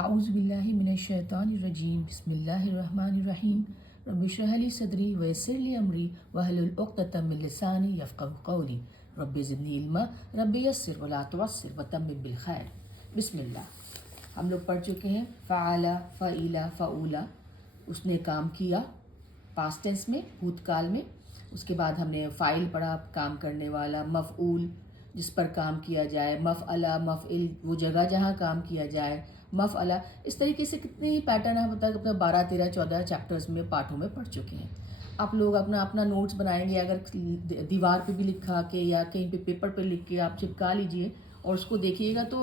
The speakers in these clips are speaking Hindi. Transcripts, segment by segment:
आऊज़ुबिल्लाहि मिनश्शैतानिर्रजीम बिस्मिल्लाहिर्रहमानिर्रहीम रब्बि इश्रह ली सदरी वयस्सिर ली अमरी वहलुल उक़्दतम मिन लिसानी यफ़क़हू क़ौली रब्बि ज़िदनी इल्मा रब्बि यस्सिर वला तुअस्सिर वतम्मिम बिल खैर। बिस्मिल्लाह। हम लोग पढ़ चुके हैं फ़अला, फ़ईला, फ़ऊला। उसने काम किया, पास्ट टेंस में, भूतकाल में। उसके बाद हमने फ़ाइल पढ़ा, काम करने वाला। मफ़ऊल, जिस पर काम किया जाए। मफ़अला, मफ़इल, वो जगह जहाँ काम किया जाए। मफ़अला, इस तरीके से कितने ही पैटर्न हम अपना 12, 13, 14 चैप्टर्स में, पाठों में पढ़ चुके हैं। आप लोग अपना अपना नोट्स बनाएंगे, अगर दीवार पे भी लिखा के या कहीं पे पेपर पे लिख के आप चिपका लीजिए और उसको देखिएगा तो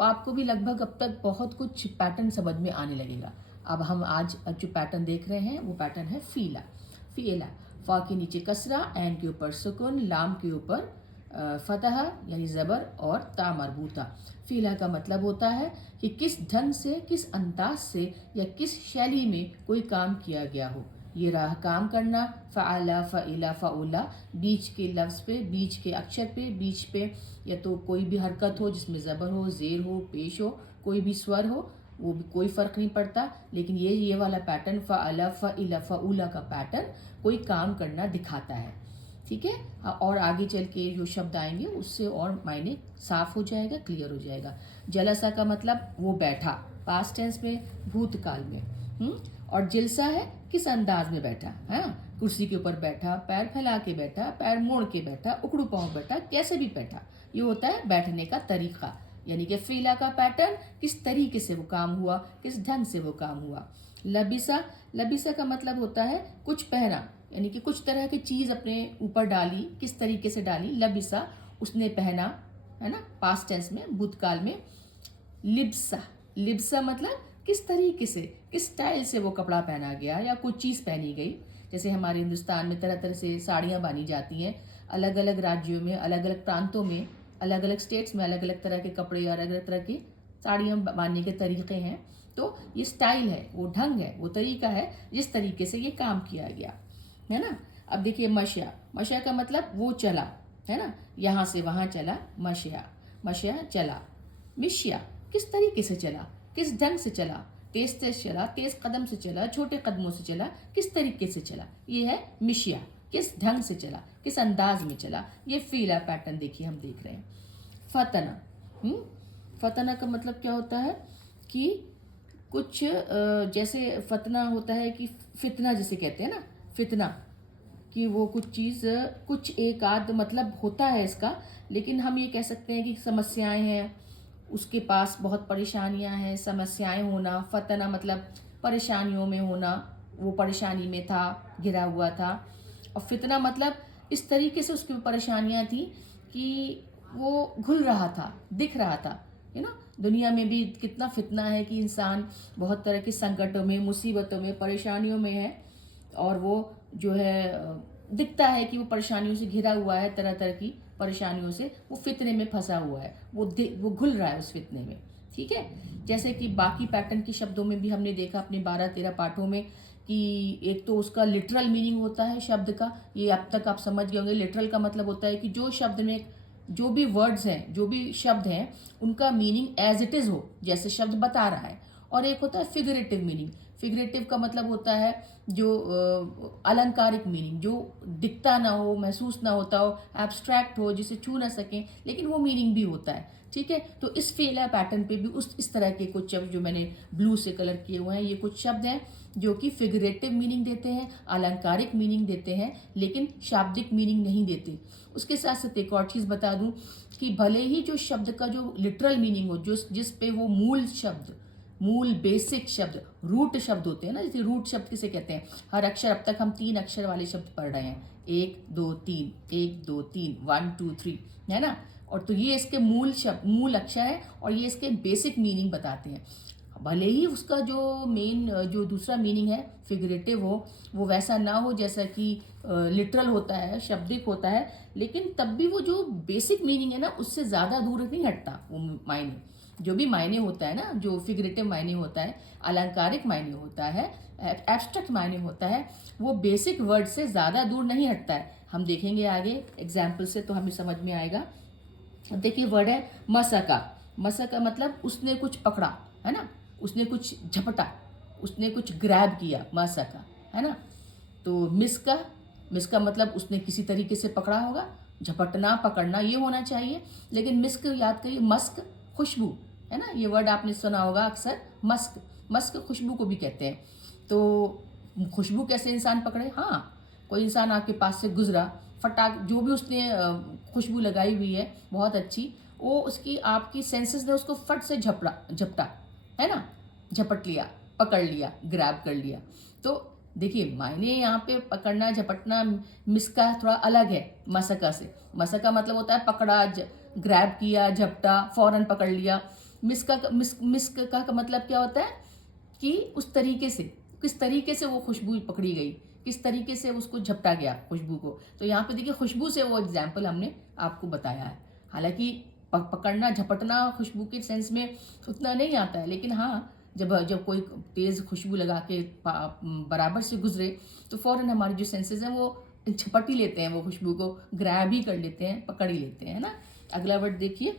आपको भी लगभग अब तक बहुत कुछ पैटर्न समझ में आने लगेगा। अब हम आज जो पैटर्न देख रहे हैं वो पैटर्न है फ़ीला। फ़ीला, फ़ा के नीचे कसरा, ऐन के ऊपर सुकून, लाम के ऊपर फतहा यानी ज़बर और ता मरबूता। फ़ीला का मतलब होता है कि किस ढंग से, किस अंदाज से या किस शैली में कोई काम किया गया हो। ये रहा काम करना। फ़अला, फ़ईला, फ़ऊला, बीच के लफ्ज़ पे, बीच के अक्षर पे, बीच पे या तो कोई भी हरकत हो जिसमें ज़बर हो, ज़ेर हो, पेश हो, कोई भी स्वर हो, वो भी कोई फ़र्क नहीं पड़ता। लेकिन ये वाला पैटर्न फ़अला, फ़ईला, फ़ऊला का पैटर्न कोई काम करना दिखाता है। ठीक है। और आगे चल के जो शब्द आएंगे उससे और मायने साफ हो जाएगा, क्लियर हो जाएगा। जलसा का मतलब वो बैठा, पास्ट टेंस में, भूतकाल में। और जिल्सा है किस अंदाज में बैठा है। कुर्सी के ऊपर बैठा, पैर फैला के बैठा, पैर मोड़ के बैठा, उकड़ू पाँव बैठा, कैसे भी बैठा, ये होता है बैठने का तरीका। यानी कि फ़ीला का पैटर्न, किस तरीके से वो काम हुआ, किस ढंग से वो काम हुआ। लबिसा, लबिसा का मतलब होता है कुछ पहना, यानी कि कुछ तरह की चीज़ अपने ऊपर डाली, किस तरीके से डाली। लबिसा, उसने पहना, है ना, पास्ट टेंस में, भूतकाल में। लिब्सा, लिब्सा मतलब किस तरीके से, किस स्टाइल से वो कपड़ा पहना गया या कोई चीज़ पहनी गई। जैसे हमारे हिंदुस्तान में तरह तरह से साड़ियाँ बानी जाती हैं, अलग अलग राज्यों में, अलग अलग प्रांतों में, अलग अलग स्टेट्स में अलग अलग तरह के कपड़े और अलग अलग तरह की साड़ियाँ बांधने के तरीके हैं। तो ये स्टाइल है, वो ढंग है, वो तरीका है जिस तरीके से ये काम किया गया, है ना। अब देखिए मशया, मशया का मतलब वो चला, है ना, यहाँ से वहाँ चला, मशया, मशया चला। मिशिया, किस तरीके से चला, किस ढंग से चला, तेज तेज चला, तेज कदम से चला, छोटे कदमों से चला, किस तरीके से चला, ये है मिशिया। किस ढंग से चला, किस अंदाज में चला, ये फ़ीला पैटर्न देखिए हम देख रहे हैं। फतना, फतना का मतलब क्या होता है कि कुछ जैसे फतना होता है कि फितना जिसे कहते हैं ना, फितना, कि वो कुछ चीज़, कुछ एक आध मतलब होता है इसका, लेकिन हम ये कह सकते हैं कि समस्याएं हैं, उसके पास बहुत परेशानियां हैं, समस्याएं होना। फतना मतलब परेशानियों में होना, वो परेशानी में था, घिरा हुआ था। और फितना मतलब इस तरीके से उसकी परेशानियां थी कि वो घुल रहा था, दिख रहा था। दुनिया में भी कितना फितना है कि इंसान बहुत तरह के संकटों में, मुसीबतों में, परेशानियों में है और वो जो है दिखता है कि वो परेशानियों से घिरा हुआ है, तरह तरह की परेशानियों से वो फितने में फंसा हुआ है, वो घुल रहा है उस फितने में। ठीक है। जैसे कि बाकी पैटर्न के शब्दों में भी हमने देखा अपने 12-13 पाठों में कि एक तो उसका लिटरल मीनिंग होता है शब्द का, ये अब तक आप समझ गए होंगे। लिटरल का मतलब होता है कि जो शब्द में, जो भी वर्ड्स हैं, जो भी शब्द हैं, उनका मीनिंग एज इट इज़ हो, जैसे शब्द बता रहा है। और एक होता है फिगरेटिव मीनिंग। फिगरेटिव का मतलब होता है जो अलंकारिक मीनिंग, जो दिखता ना हो, महसूस ना होता हो, एब्स्ट्रैक्ट हो, जिसे छू ना सकें, लेकिन वो मीनिंग भी होता है। ठीक है। तो इस फ़ीला पैटर्न पे भी इस तरह के कुछ शब्द जो मैंने ब्लू से कलर किए हुए हैं, ये कुछ शब्द हैं जो कि फिगरेटिव मीनिंग देते हैं, अलंकारिक मीनिंग देते हैं, लेकिन शाब्दिक मीनिंग नहीं देते। उसके साथ साथ एक और चीज़ बता दूं कि भले ही जो शब्द का जो लिटरल मीनिंग हो, जो जिस पे वो मूल शब्द, मूल बेसिक शब्द, रूट शब्द होते हैं ना, जैसे रूट शब्द किसे कहते हैं, हर अक्षर, अब तक हम 3 अक्षर वाले शब्द पढ़ रहे हैं, 1 2 3, 1 2 3, 1 2 3, है ना। और तो ये इसके मूल शब्द, मूल अक्षर है और ये इसके बेसिक मीनिंग बताते हैं। भले ही उसका जो मेन, जो दूसरा मीनिंग है फिगरेटिव हो, वो वैसा ना हो जैसा कि लिटरल होता है, शाब्दिक होता है, लेकिन तब भी वो जो बेसिक मीनिंग है ना, उससे ज़्यादा दूर नहीं हटता वो मायने। जो भी मायने होता है ना, जो फिगरेटिव मायने होता है, अलंकारिक मायने होता है, एब्स्ट्रैक्ट मायने होता है, वो बेसिक वर्ड से ज़्यादा दूर नहीं हटता है। हम देखेंगे आगे एग्जाम्पल से तो हमें समझ में आएगा। देखिए वर्ड है मसका। मसका मतलब उसने कुछ पकड़ा, है ना, उसने कुछ झपटा, उसने कुछ ग्रैब किया, मसका, है ना। तो मिस का मतलब उसने किसी तरीके से पकड़ा होगा, झपटना पकड़ना ये होना चाहिए। लेकिन मिस्क याद करिए, मस्क खुशबू, है ना, ये वर्ड आपने सुना होगा अक्सर, मस्क। मस्क खुशबू को भी कहते हैं। तो खुशबू कैसे इंसान पकड़े? हाँ, कोई इंसान आपके पास से गुजरा, फटाक जो भी उसने खुशबू लगाई हुई है बहुत अच्छी, वो उसकी आपकी सेंसेस ने उसको फट से झपटा, है ना, झपट लिया, पकड़ लिया, ग्रैब कर लिया। तो देखिए मायने यहाँ पे पकड़ना झपटना मिसका थोड़ा अलग है मसका से। मसका मतलब होता है पकड़ा, ग्रैब किया, झपटा, फौरन पकड़ लिया। मिस्क का मतलब क्या होता है कि उस तरीके से, किस तरीके से वो खुशबू पकड़ी गई, किस तरीके से उसको झपटा गया खुशबू को। तो यहाँ पे देखिए खुशबू से वो एग्जाम्पल हमने आपको बताया है। हालांकि पकड़ना झपटना खुशबू के सेंस में उतना नहीं आता है, लेकिन हाँ जब कोई तेज़ खुशबू लगा के बराबर से गुजरे तो फ़ौरन हमारे जो सेंसेस हैं वो झपट ही लेते हैं, वो खुशबू को ग्रैब ही कर लेते हैं, पकड़ ही लेते हैं, है ना। अगला वर्ड देखिए,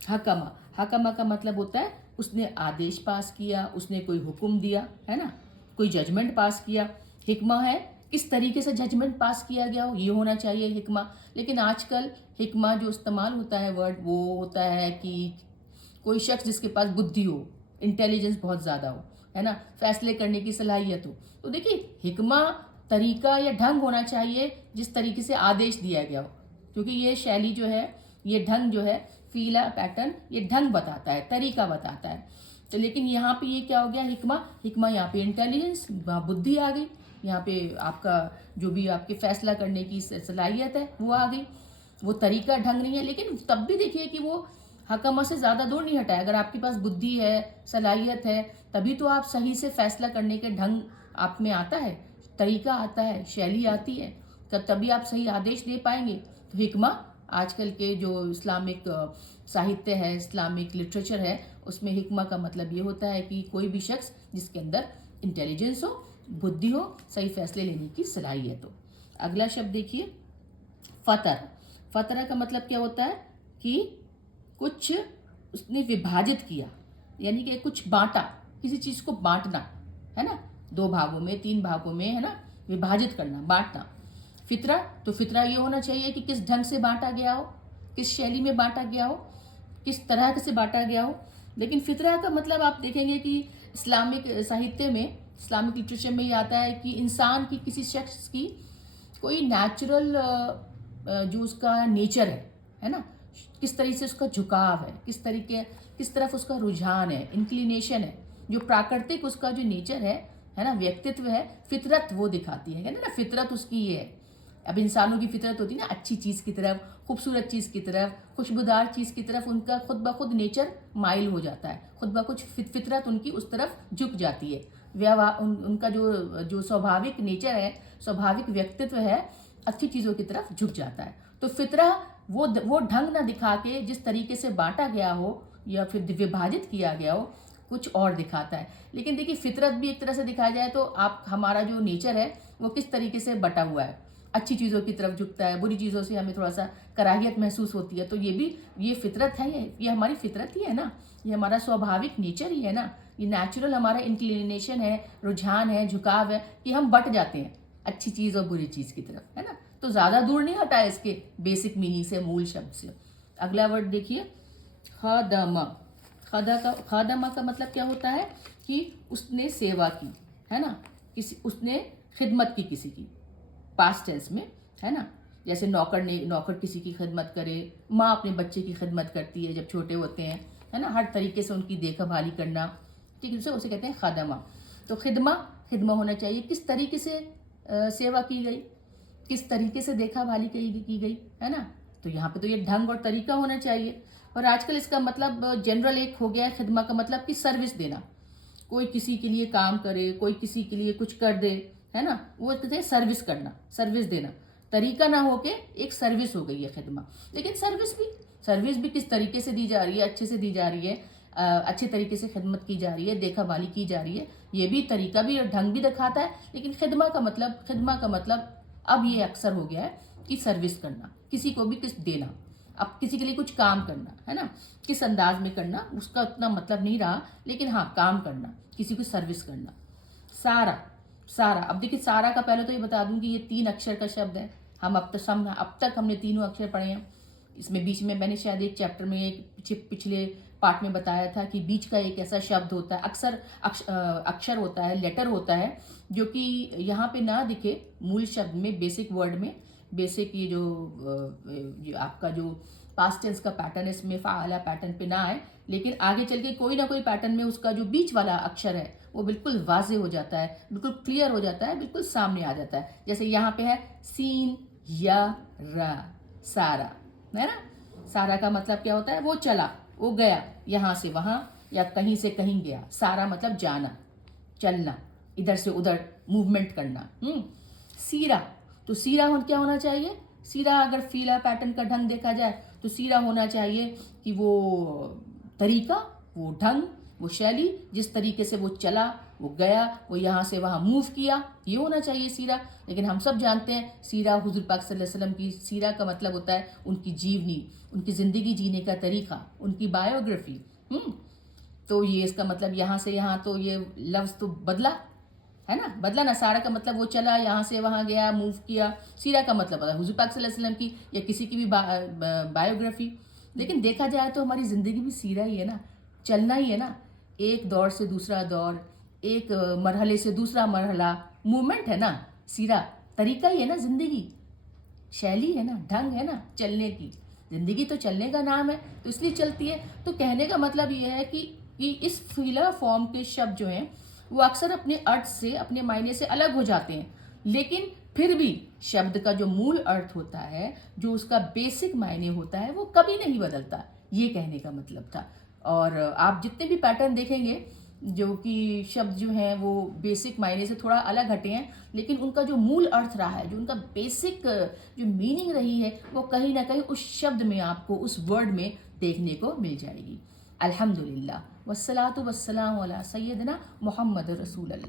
हकमा। हकमा का मतलब होता है उसने आदेश पास किया, उसने कोई हुक्म दिया, है ना, कोई जजमेंट पास किया। हिकमा है किस तरीके से जजमेंट पास किया गया हो, ये होना चाहिए हिकमा। लेकिन आजकल हिकमा जो इस्तेमाल होता है वर्ड, वो होता है कि कोई शख्स जिसके पास बुद्धि हो, इंटेलिजेंस बहुत ज़्यादा हो, है ना, फैसले करने की सलाहियत हो। तो देखिए हिकमा तरीका या ढंग होना चाहिए जिस तरीके से आदेश दिया गया हो, क्योंकि ये शैली जो है, ये ढंग जो है, फीला पैटर्न, ये ढंग बताता है, तरीका बताता है। तो लेकिन यहाँ पे ये क्या हो गया, हिकमा। हिकमा यहाँ पे इंटेलिजेंस, बुद्धि आ गई, यहाँ पे आपका जो भी आपके फैसला करने की सलाहियत है वो आ गई। वो तरीका ढंग नहीं है, लेकिन तब भी देखिए कि वो हकमा से ज़्यादा दूर नहीं हटा है। अगर आपके पास बुद्धि है, सलाहियत है, तभी तो आप सही से फैसला करने के ढंग आप में आता है, तरीका आता है, शैली आती है, तभी आप सही आदेश दे पाएंगे। तो हिकमा आजकल के जो इस्लामिक साहित्य है, इस्लामिक लिटरेचर है, उसमें हिकमा का मतलब ये होता है कि कोई भी शख्स जिसके अंदर इंटेलिजेंस हो, बुद्धि हो, सही फैसले लेने की सलाहियत हो। अगला शब्द देखिए, फतर। फतरा का मतलब क्या होता है कि कुछ उसने विभाजित किया, यानी कि कुछ बांटा, किसी चीज़ को बांटना, है ना, 2 भागों में, 3 भागों में, है ना, विभाजित करना, बांटना। फितरा, तो फितरा ये होना चाहिए कि किस ढंग से बांटा गया हो, किस शैली में बांटा गया हो, किस तरह से बांटा गया हो। लेकिन फितरा का मतलब आप देखेंगे कि इस्लामिक साहित्य में, इस्लामिक लिटरेचर में ये आता है कि इंसान की, किसी शख्स की कोई नेचुरल जो उसका नेचर है ना, किस तरीके से उसका झुकाव है, किस तरफ उसका रुझान है, इंक्लिनेशन है, जो प्राकृतिक उसका जो नेचर है ना, व्यक्तित्व है, फितरत वो दिखाती है ना, फितरत उसकी ये है। अब इंसानों की फितरत होती है ना, अच्छी चीज़ की तरफ, खूबसूरत चीज़ की तरफ, खुशबूदार चीज़ की तरफ उनका खुद ब खुद नेचर माइल हो जाता है, खुद ब खुद फितरत उनकी उस तरफ झुक जाती है। व्यवहार उनका जो स्वाभाविक नेचर है, स्वाभाविक व्यक्तित्व है, अच्छी चीज़ों की तरफ झुक जाता है। तो फितरा वो ढंग ना दिखा के जिस तरीके से बांटा गया हो या फिर विभाजित किया गया हो, कुछ और दिखाता है। लेकिन देखिए फितरत भी एक तरह से दिखाया जाए तो आप, हमारा जो नेचर है वो किस तरीके से बटा हुआ है, अच्छी चीज़ों की तरफ झुकता है, बुरी चीज़ों से हमें थोड़ा सा कराहियत महसूस होती है। तो ये फितरत है, ये हमारी फितरत ही है ना, ये हमारा स्वाभाविक नेचर ही है ना, ये नेचुरल हमारा इंक्लिनेशन है, रुझान है, झुकाव है कि हम बट जाते हैं अच्छी चीज़ और बुरी चीज़ की तरफ, है ना। तो ज़्यादा दूर नहीं हटा है इसके बेसिक मीनिंग से, मूल शब्द से। अगला वर्ड देखिए, खादमा। खादमा का मतलब क्या होता है कि उसने सेवा की, है ना, उसने खिदमत की किसी की, पास्ट टेंस में, है ना। जैसे नौकर किसी की खिदमत करे, माँ अपने बच्चे की खिदमत करती है जब छोटे होते हैं, है ना, हर तरीके से उनकी देखभाली करना, ठीक है, उसे कहते हैं खादमा। तो खिदमा होना चाहिए, किस तरीके से सेवा की गई, किस तरीके से देखभाली की गई, है ना। तो यहाँ पे तो ये ढंग और तरीका होना चाहिए। और आजकल इसका मतलब जनरल एक हो गया है, खिदमा का मतलब कि सर्विस देना, कोई किसी के लिए काम करे, कोई किसी के लिए कुछ कर दे, है ना, वो कहते हैं सर्विस करना, सर्विस देना। तरीका ना होके एक सर्विस हो गई है खिदमा। लेकिन सर्विस भी किस तरीके से दी जा रही है, अच्छे से दी जा रही है, अच्छे तरीके से खिदमत की जा रही है, देखभाली की जा रही है, ये भी तरीका भी और ढंग भी दिखाता है। लेकिन खिदमा का मतलब अब ये अक्सर हो गया है कि सर्विस करना, किसी को भी किस देना। अब किसी के लिए कुछ काम करना है ना, किस अंदाज में करना उसका उतना मतलब नहीं रहा, लेकिन हाँ काम करना, किसी को सर्विस करना। सारा, सारा, अब देखिए सारा का पहले तो ये बता दूं कि ये 3 अक्षर का शब्द है। हम अब तक हमने तीनों अक्षर पढ़े हैं। इसमें बीच में मैंने शायद एक चैप्टर में एक पिछले पार्ट में बताया था कि बीच का एक ऐसा शब्द होता है, अक्षर होता है, लेटर होता है, जो कि यहाँ पे ना दिखे मूल शब्द में, बेसिक वर्ड में, बेसिक ये जो आपका जो पास्ट टेंस का पैटर्न है इसमें फ़ाला पैटर्न पे ना आए, लेकिन आगे चल के कोई ना कोई पैटर्न में उसका जो बीच वाला अक्षर है वो बिल्कुल वाजे हो जाता है, बिल्कुल क्लियर हो जाता है, बिल्कुल सामने आ जाता है। जैसे यहाँ पे है सीन या रा, सारा, है ना। सारा का मतलब क्या होता है, वो चला, वो गया, यहाँ से वहाँ या कहीं से कहीं गया। सारा मतलब जाना, चलना, इधर से उधर मूवमेंट करना। सीरा, तो सीरा क्या होना चाहिए, सीरा अगर फीला पैटर्न का ढंग देखा जाए तो सीरा होना चाहिए कि वो तरीका, वो ढंग, वो शैली, जिस तरीके से वो चला, वो गया, वो यहाँ से वहाँ मूव किया, ये होना चाहिए सीरा। लेकिन हम सब जानते हैं सीरा हुजूर पाक सल्लल्लाहु अलैहि वसल्लम की, सीरा का मतलब होता है उनकी जीवनी, उनकी ज़िंदगी जीने का तरीका, उनकी बायोग्राफी। तो ये इसका मतलब यहाँ से यहाँ, तो ये लफ्ज़ तो बदला है ना, बदला ना। सारा का मतलब वो चला, यहाँ से वहाँ गया, मूव किया। सीरा का मतलब होता है हुजूर पाक सल्लल्लाहु अलैहि वसल्लम की या किसी की भी बायोग्राफी। लेकिन देखा जाए तो हमारी ज़िंदगी भी सीरा ही है ना, चलना ही है ना, एक दौर से दूसरा दौर, एक मरहले से दूसरा मरहला, मूवमेंट है ना। सीरा तरीका ही है ना, ज़िंदगी शैली है ना, ढंग है ना चलने की। ज़िंदगी तो चलने का नाम है, तो इसलिए चलती है। तो कहने का मतलब ये है कि इस फीला फॉर्म के शब्द जो हैं वो अक्सर अपने अर्थ से, अपने मायने से अलग हो जाते हैं, लेकिन फिर भी शब्द का जो मूल अर्थ होता है, जो उसका बेसिक मायने होता है, वो कभी नहीं बदलता। ये कहने का मतलब था। और आप जितने भी पैटर्न देखेंगे जो कि शब्द जो हैं वो बेसिक मायने से थोड़ा अलग हटे हैं, लेकिन उनका जो मूल अर्थ रहा है, जो उनका बेसिक जो मीनिंग रही है, वो कहीं ना कहीं उस शब्द में आपको, उस वर्ड में देखने को मिल जाएगी। अल्हम्दुलिल्लाह, वस्सलातु वस्सलामु अला सय्यदना मुहम्मद रसूलुल्लाह।